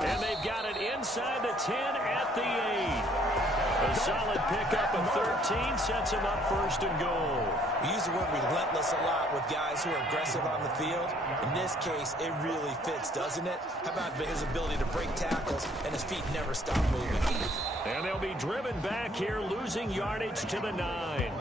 And they've got it inside the 10 at the 8. A solid pickup of 13 sets him up first and goal. We use the word relentless a lot with guys who are aggressive on the field. In this case, it really fits, doesn't it? How about his ability to break tackles and his feet never stop moving? And they'll be driven back here, losing yardage to the 9.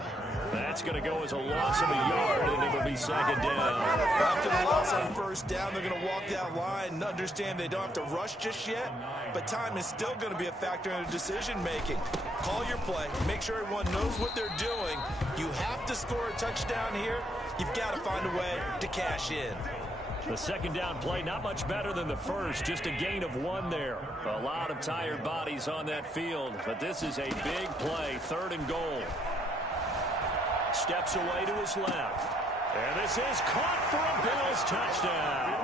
That's going to go as a loss of a yard, and it'll be second down. After the loss on first down, they're going to walk that line and understand they don't have to rush just yet, but time is still going to be a factor in their decision-making. Call your play. Make sure everyone knows what they're doing. You have to score a touchdown here. You've got to find a way to cash in. The second down play, not much better than the first, just a gain of 1 there. A lot of tired bodies on that field, but this is a big play, third and goal. Steps away to his left. And this is caught for a Bills touchdown.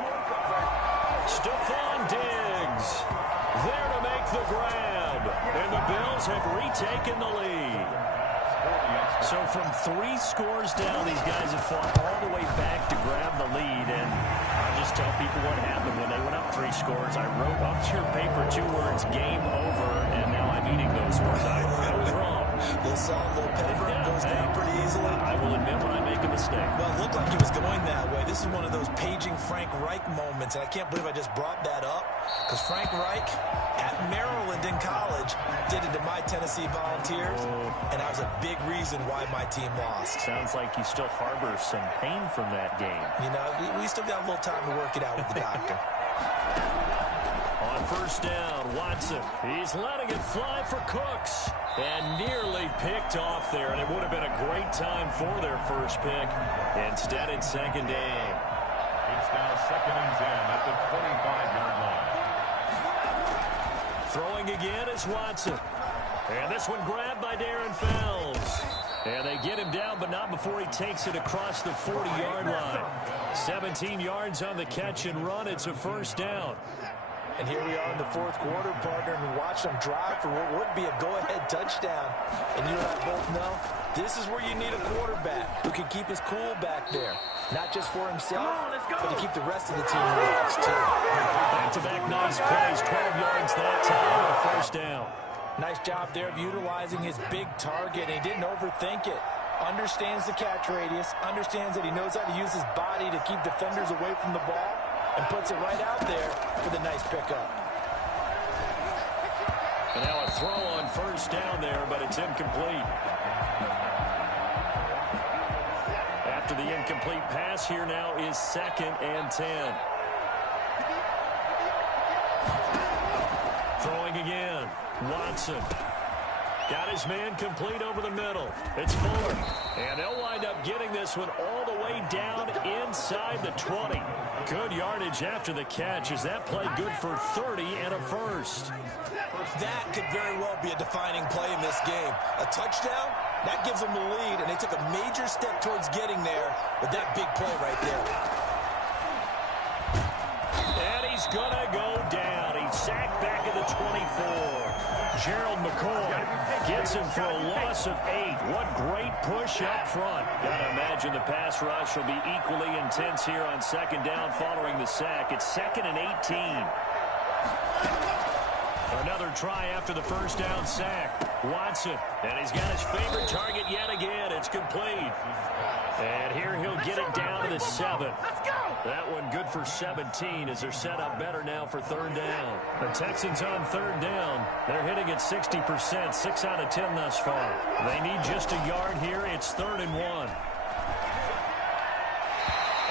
Stephon Diggs there to make the grab. And the Bills have retaken the lead. So from 3 scores down, these guys have fought all the way back to grab the lead. And I'll just tell people what happened when they went up 3 scores. I wrote up to your paper 2 words, game over, and now I'm eating those words. I was wrong. Little salt, little pepper, Yeah, goes down pretty easily. I will admit when I make a mistake. Well, it looked like he was going that way. This is one of those paging Frank Reich moments, and I can't believe I just brought that up, because Frank Reich at Maryland in college did it to my Tennessee Volunteers, and that was a big reason why my team lost. Sounds like you still harbor some pain from that game. You know, we still got a little time to work it out with the doctor. On first down, Watson. He's letting it fly for Cooks. And nearly picked off there, and it would have been a great time for their first pick. Instead, it's second down. It's now 2nd and 10 at the 25-yard line. Throwing again is Watson. And this one grabbed by Darren Fells. And they get him down, but not before he takes it across the 40-yard line. 17 yards on the catch and run. It's a first down. And here we are in the 4th quarter, partner, and watch them drive for what would be a go-ahead touchdown. And you and I both know this is where you need a quarterback who can keep his cool back there. Not just for himself, but to keep the rest of the team relaxed, too. Back-to-back nice plays, 12 yards that time, and a first down. Nice job there of utilizing his big target. He didn't overthink it. Understands the catch radius, understands that he knows how to use his body to keep defenders away from the ball, and puts it right out there for the nice pickup. And now a throw on first down there, but it's incomplete. After the incomplete pass, here now is 2nd and 10. Throwing again. Watson. Got his man complete over the middle. It's Fuller. And they'll wind up getting this one all the way down inside the 20. Good yardage after the catch as that play good for 30 and a first. That could very well be a defining play in this game. A touchdown, that gives them the lead, and they took a major step towards getting there with that big play right there. And he's going to go down. He's sacked back at the 24. Gerald McCoy gets him for a loss of 8. What great push up front. Gotta imagine the pass rush will be equally intense here on second down following the sack. It's 2nd and 18. Another try after the first down sack. Watson, and he's got his favorite target yet again. It's complete. And here he'll get it down to the 7. That one good for 17 as they're set up better now for 3rd down. The Texans on 3rd down. They're hitting at 60%, 6 out of 10 thus far. They need just a yard here. It's 3rd and 1.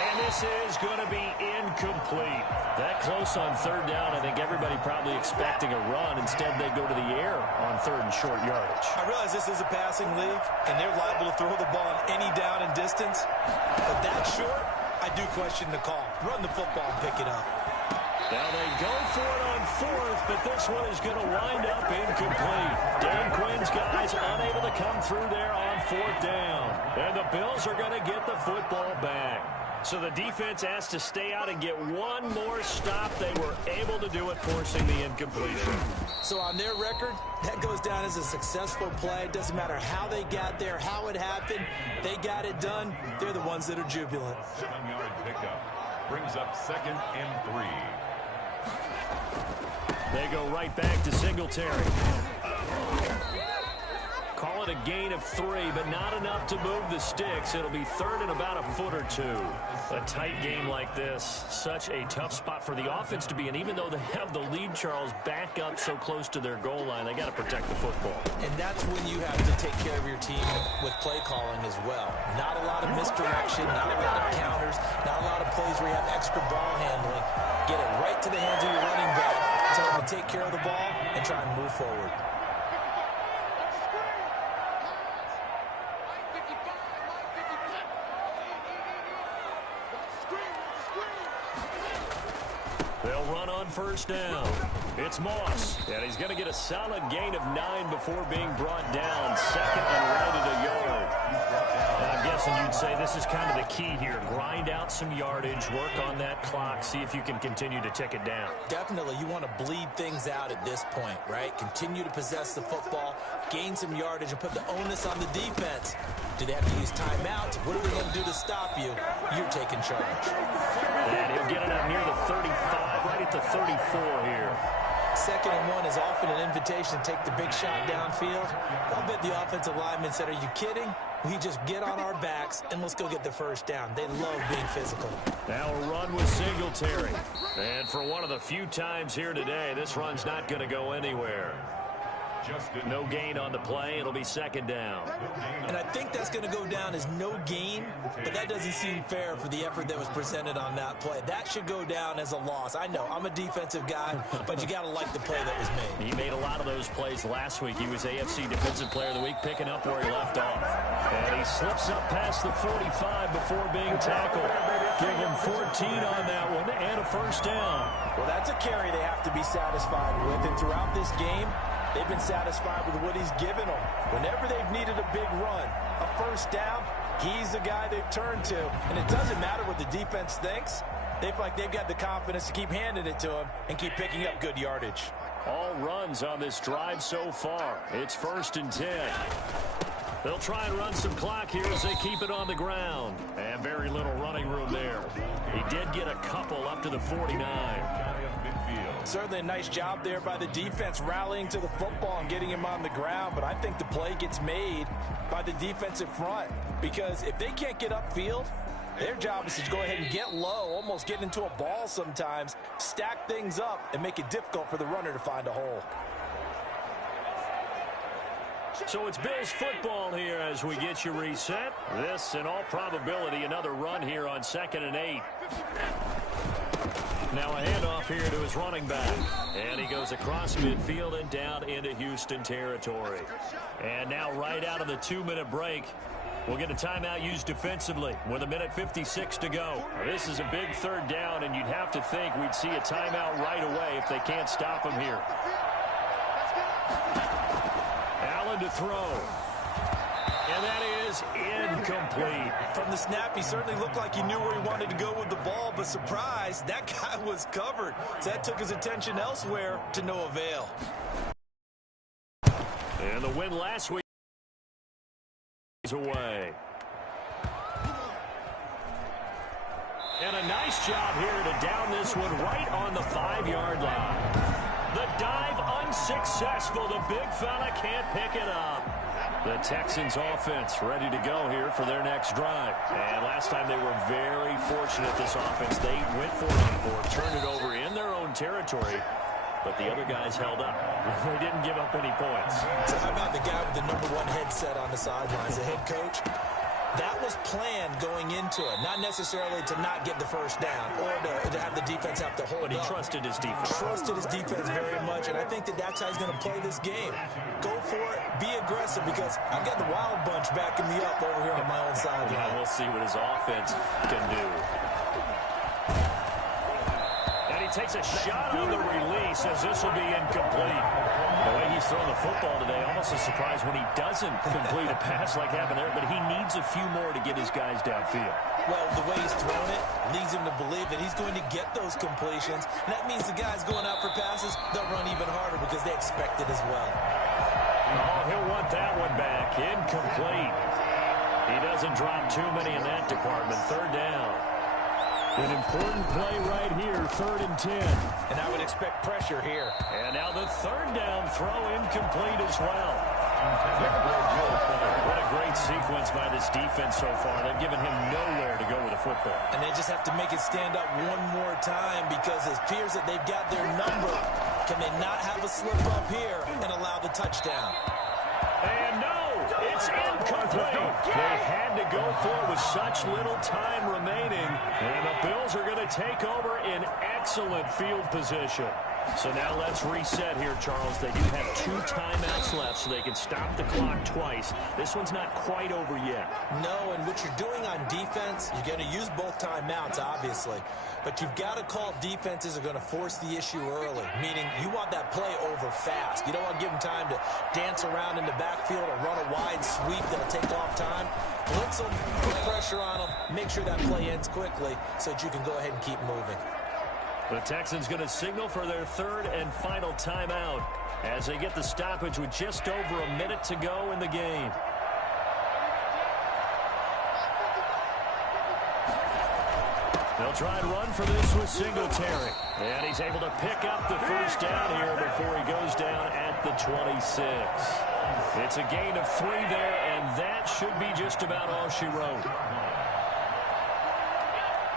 And this is going to be incomplete. That close on 3rd down, I think everybody probably expecting a run. Instead, they go to the air on 3rd and short yardage. I realize this is a passing league, and they're liable to throw the ball on any down and distance. But that short, I do question the call. Run the football and pick it up. Now they go for it on 4th, but this one is going to wind up incomplete. Dan Quinn's guys unable to come through there on 4th down. And the Bills are going to get the football back. So the defense has to stay out and get one more stop. They were able to do it, forcing the incompletion. So on their record, that goes down as a successful play. Doesn't matter how they got there, how it happened. They got it done. They're the ones that are jubilant. 7-yard pickup brings up 2nd and 3. They go right back to Singletary. Call it a gain of 3, but not enough to move the sticks. It'll be 3rd and about a foot or 2. A tight game like this, such a tough spot for the offense to be in. Even though they have the lead, Charles, back up so close to their goal line, they got to protect the football. And that's when you have to take care of your team with play calling as well. Not a lot of misdirection, not a lot of counters, not a lot of plays where you have extra ball handling. Get it right to the hands of your running back, tell them to take care of the ball, and try and move forward. They'll run on first down. It's Moss, and he's going to get a solid gain of 9 before being brought down. 2nd and right at a yard. And I'm guessing Charles, and you'd say this is kind of the key here. Grind out some yardage, work on that clock, see if you can continue to tick it down. Definitely, you want to bleed things out at this point, right? Continue to possess the football, gain some yardage, and put the onus on the defense. Do they have to use timeouts? What are they going to do to stop you? You're taking charge. And he'll get it up near the 35, right at the 34 here. 2nd and 1 is often an invitation to take the big shot downfield. I'll bet the offensive linemen said, are you kidding? We just get on our backs and let's go get the first down. They love being physical. Now a run with Singletary. And for one of the few times here today, this run's not going to go anywhere. No gain on the play. It'll be 2nd down. And I think that's going to go down as no gain, but that doesn't seem fair for the effort that was presented on that play. That should go down as a loss. I know, I'm a defensive guy, but you got to like the play that was made. He made a lot of those plays last week. He was AFC Defensive Player of the Week, picking up where he left off. And he slips up past the 45 before being tackled. Give him 14 on that one and a first down. Well, that's a carry they have to be satisfied with, and throughout this game, they've been satisfied with what he's given them. Whenever they've needed a big run, a first down, he's the guy they've turned to. And it doesn't matter what the defense thinks. They feel like they've got the confidence to keep handing it to him and keep picking up good yardage. All runs on this drive so far. It's 1st and 10. They'll try and run some clock here as they keep it on the ground. And very little running room there. He did get a couple up to the 49. Certainly a nice job there by the defense rallying to the football and getting him on the ground, but I think the play gets made by the defensive front because if they can't get upfield, their job is to go ahead and get low, almost get into a ball sometimes, stack things up, and make it difficult for the runner to find a hole. So it's Bills football here as we get you reset. This, in all probability, another run here on 2nd and 8. Now a handoff here to his running back. And he goes across midfield and down into Houston territory. And now right out of the 2-minute break, we'll get a timeout used defensively with 1:56 to go. Now, this is a big 3rd down, and you'd have to think we'd see a timeout right away if they can't stop him here. Allen to throw. And that is incomplete. From the snap, he certainly looked like he knew where he wanted to go with the ball, but surprise, that guy was covered. So that took his attention elsewhere to no avail. And the win last week is away. And a nice job here to down this one right on the 5-yard line. The dive unsuccessful. The big fella can't pick it up. The Texans offense ready to go here for their next drive. And last time they were very fortunate, this offense. They went for it on 4, turned it over in their own territory, but the other guys held up. They didn't give up any points. So how about the guy with the #1 headset on the sidelines, the head coach? That was planned going into it, not necessarily to not get the first down or to have the defense have to hold But he up. trusted his defense. Trusted his defense very much, and I think that that's how he's going to play this game. Go for it, be aggressive, because I've got the wild bunch backing me up over here on my own sideline. Yeah, we'll see what his offense can do. And he takes a shot on the release as this will be incomplete. The way he's thrown the football today, almost a surprise when he doesn't complete a pass like happened there, but he needs a few more to get his guys downfield. Well, the way he's thrown it leads him to believe that he's going to get those completions. And that means the guys going out for passes, they'll run even harder because they expect it as well. Oh, he'll want that one back. Incomplete. He doesn't drop too many in that department. 3rd down. An important play right here, 3rd and 10. And I would expect pressure here. And now the 3rd down throw incomplete as well. What a great sequence by this defense so far. They've given him nowhere to go with the football. And they just have to make it stand up one more time because it appears that they've got their number. Can they not have a slip up here and allow the touchdown? And no, it's incomplete. They had to go for it with such little time remaining. And the Bills are going to take over in excellent field position. So now let's reset here, Charles. They do have 2 timeouts left, so they can stop the clock twice. This one's not quite over yet. No, and what you're doing on defense, you're going to use both timeouts, obviously. But you've got to call defenses are going to force the issue early, meaning you want that play over fast. You don't want to give them time to dance around in the backfield or run a wide sweep that'll take off time. Blitz them, put pressure on them, make sure that play ends quickly so that you can go ahead and keep moving. The Texans going to signal for their third and final timeout as they get the stoppage with just over a minute to go in the game. They'll try and run for this with Singletary. And he's able to pick up the first down here before he goes down at the 26. It's a gain of 3 there, and that should be just about all she wrote.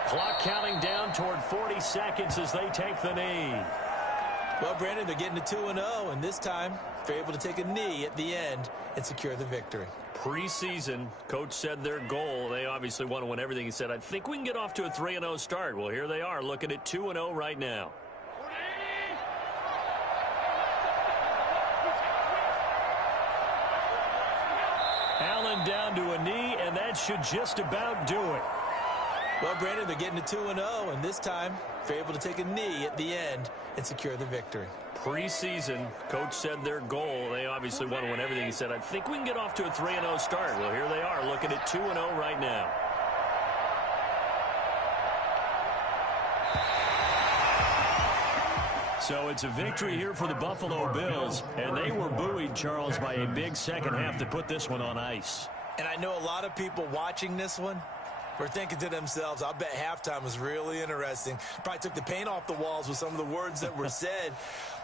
Clock counting down toward 40 seconds as they take the knee. Well, Brandon, they're getting to 2-0, and this time they're able to take a knee at the end and secure the victory. Preseason, coach said their goal, they obviously want to win everything. He said, I think we can get off to a 3-0 start. Well, here they are looking at 2-0 right now. Allen down to a knee, and that should just about do it. Well, Brandon, they're getting to 2-0, and this time they're able to take a knee at the end and secure the victory. Preseason, coach said their goal, they obviously want to win everything. He said, I think we can get off to a 3-0 start. Well, here they are looking at 2-0 right now. So it's a victory here for the Buffalo Bills, and they were buoyed, Charles, by a big second half to put this one on ice. And I know a lot of people watching this one were thinking to themselves, I bet halftime was really interesting. Probably took the paint off the walls with some of the words that were said.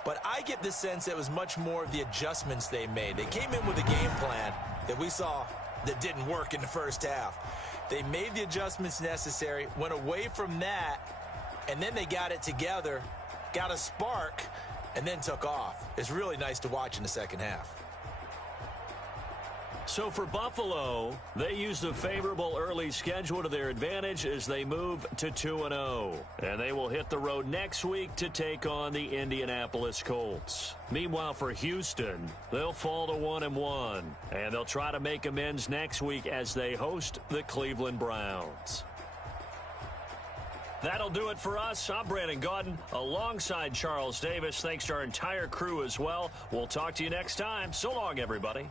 But I get the sense it was much more of the adjustments they made. They came in with a game plan that we saw that didn't work in the first half. They made the adjustments necessary, went away from that, and then they got it together, got a spark, and then took off. It's really nice to watch in the second half. So for Buffalo, they used a favorable early schedule to their advantage as they move to 2-0. And they will hit the road next week to take on the Indianapolis Colts. Meanwhile, for Houston, they'll fall to 1-1. And they'll try to make amends next week as they host the Cleveland Browns. That'll do it for us. I'm Brandon Gaudin alongside Charles Davis. Thanks to our entire crew as well. We'll talk to you next time. So long, everybody.